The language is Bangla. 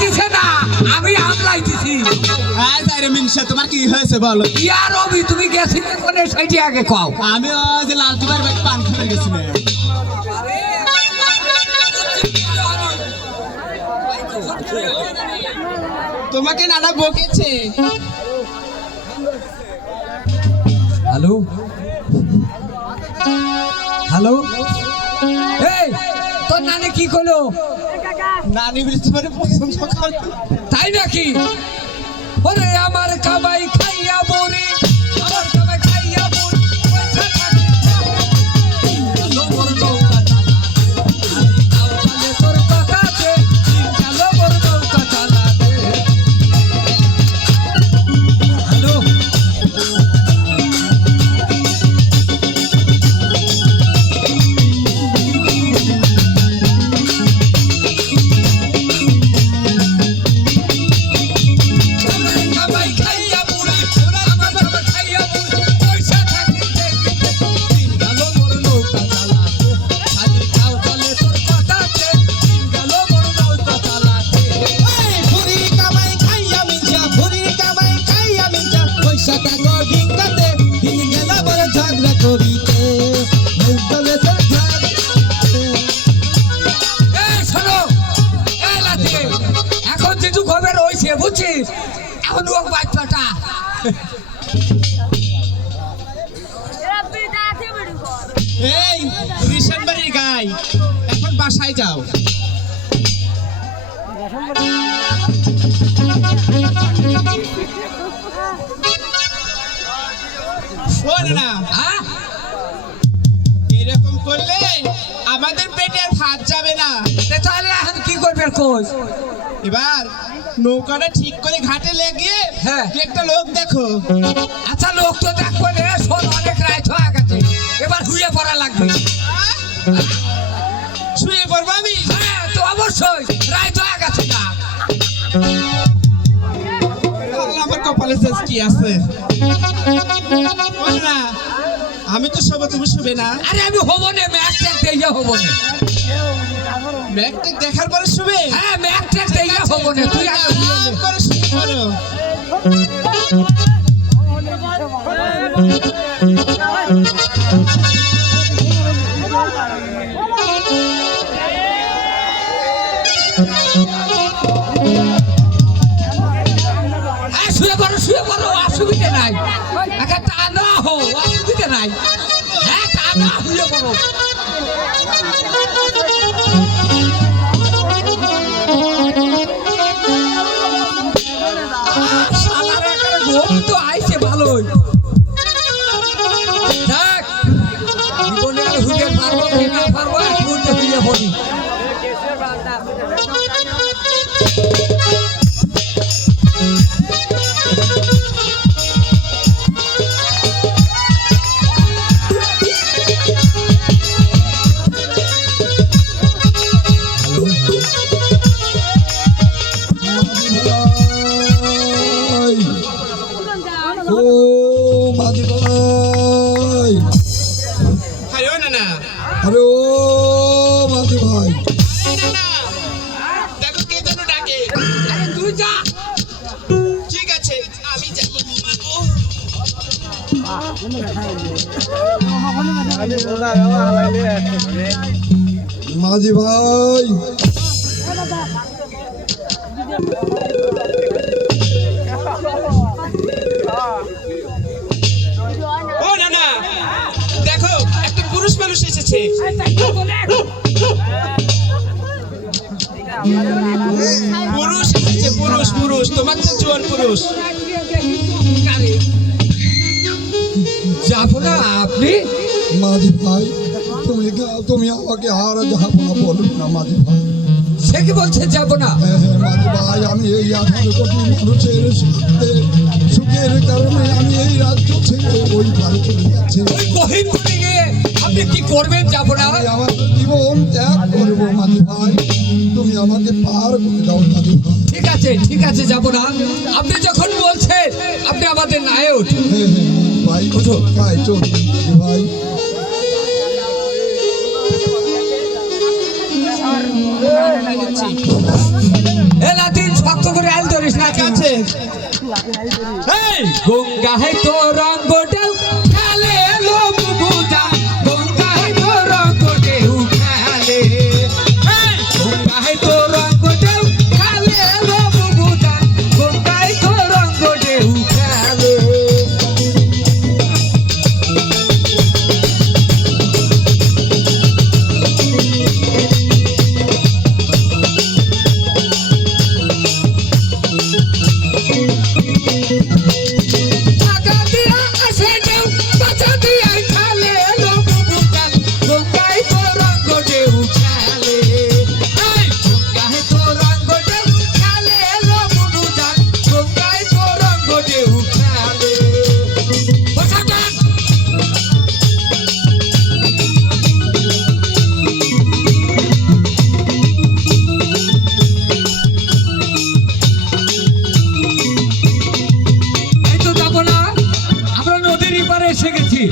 দিছে না, আমি আমলাইতেছি। হ্যাঁ তাইরে মিনসা তোমার কি হয়েছে বলো? ইয়া রবি তুমি গেছিলে কোনে সাইডে আগে কও। আমি ওই যে লাল টুকার ভাই পান খেতে গেছি না। তোমাকে নানা বকেছে। হ্যালো হ্যালো, এই তোর নানি কি করলো? নানি বলে তোমার পছন্দ করে। তাই নাকি? ওরে আমার কামাই খাইয়া বরি, আমার কামাই খাইয়া বরি, পয়সা থাকে লবর নৌকা চালাতে, আমি তাও চালে তোর কথাতে, লবর নৌকা চালাতে। হ্যালো বুঝছিস, এখন লোক বাচ্চাটা এই রিশন বাড়ির গাই, এখন বাসায় যাও। শোন না, হ্যাঁ এরকম করলে আমাদের পেটে আর ভাত যাবে না। তাহলে এখন কি করবে কোচ? এবার নৌকাটা ঠিক করে ঘাটে লেগে হ্যাঁ একটা লোক দেখো। আচ্ছা লোক তো দেখবো রে, শোন অনেক রাত হয়ে গেছে, এবার হুইয়ে পড়া লাগবে। শুয়ে পড়বো আমি? হ্যাঁ তো অবশ্যই, রাত হয়ে গেছে না। আল্লাহ, আমার কপালে শেষ কি আছে? বল না, আমি তো শোবো, তুমি শুবে না? আরে আমি হবো না, ম্যাক ট্যাক দিয়ে হবো না। ব্যাগটা দেখার পরে শুবে? হ্যাঁ ম্যাক ট্যাক দিয়ে হবো না, তুই আগে শুয়ে নে। আরাম করে শুয়ে পড়ো। হ্যাঁ শুয়ে পড়ো, অসুবিধা নাই। একটা টানা হো, অসুবিধা নাই। হ্যাঁ টানা শুয়ে পড়ো। শালারে একটা ঘুম তো আইছে ভালোই। দেখ জীবনে আর হুইয়ে পারবো কি না পারবো, এক মুহূর্তে হুইয়ে পড়ি। হ্যালো নানা। আরে ও মাঝি ভাই, নানা, দেখো কে যেন ডাকে। আরে তুই যা। ঠিক আছে, আমি যাবো। মাঝি ভাই, ও নানা, দেখো একটা পুরুষ মানুষ এসেছে। পুরুষ এসেছে, পুরুষ, তোমার তো জোয়ান পুরুষ। যাবো না আপনি? মাঝি ভাই, তুমি আমাকে আর যাবো না বলবে না মাঝি ভাই। সে কি বলছে যাবো না? হ্যাঁ মাঝি ভাই, আমি এই 18 কোটি মানুষের সাথে সুখের কারণে আমি এই রাজ্য ছেড়ে ওই পারে চলে যাচ্ছি। ওই গহীন করে গিয়ে আপনি কি করবেন? যাবো না? আমি আমার জীবন ত্যাগ করবো মাঝি ভাই, তুমি আমাকে পার করে দাও মাঝি ভাই। ঠিক আছে যাবো না। আপনি যখন বলছেন, আপনি আমাদের নায়ক। হ্যাঁ ভাই, ওঠো। ভাই চল ভাই। এ লাতিন এই গঙ্গা হে তো রঙ্গ ঢেউ খেলে লো বুবুজা গঙ্গা হে তো রঙ্গ ঢেউ খেলে এই গঙ্গা হে তো রঙ্গ ঢেউ খেলে লো বুবুজা গঙ্গা হে তো রঙ্গ ঢেউ খেলে আগা দিয়া আসে ঢেউ পাছা দিয়া খেলে লো বুবুজা গঙ্গা হে তো রঙ্গ ঢেউ খেলে এই গঙ্গা হে তো রঙ্গ ঢেউ খেলে লো বুবুজা গঙ্গা হে তো রঙ্গ ঢেউ খেলে বসাটা এই তো যাবো না আমরা নদীর পারে এসে গেছি